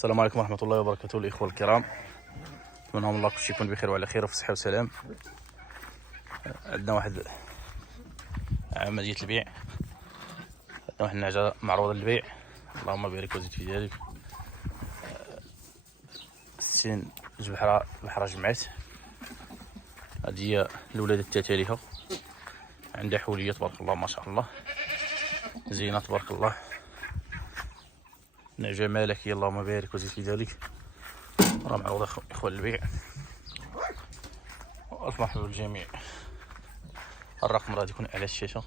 السلام عليكم ورحمة الله وبركاته الإخوة الكرام، أتمنى الله كلشي يكون بخير وعلى خير وفي صحة وسلام. عندنا واحد عملية البيع، عندنا واحد النعجة معروضة للبيع، اللهم بارك وزيد في ذلك. 60 بحرة جمعات. هذه هي الولادة التالية، عندها حولية تبارك الله ما شاء الله، زينة تبارك الله، نعجة ملكية اللهم بارك وزيد في ذلك. راه معروضة إخوة البيع، ألف مرحبا بالجميع. الرقم غادي يكون على الشاشة،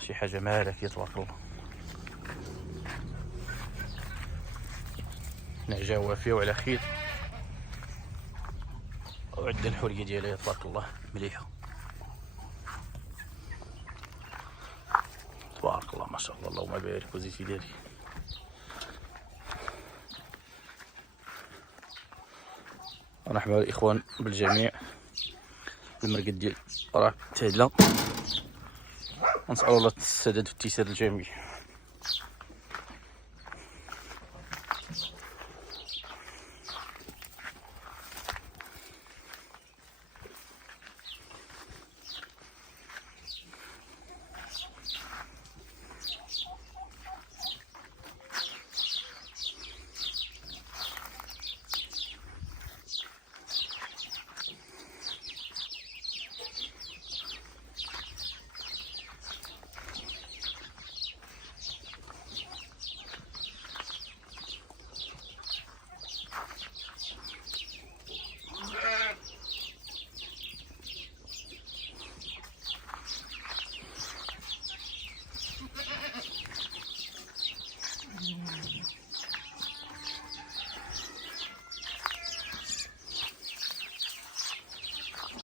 شي حاجة ملكية تبارك الله، نعجة وافية وعلى خير، وعندنا الحولية ديالها تبارك الله مليحة تبارك الله ما شاء الله، اللهم بارك وزيد في ذلك. مرحبا الاخوان بالجميع. المرقد ديال راه تعدله، ونسأل الله السداد والتيسير للجميع.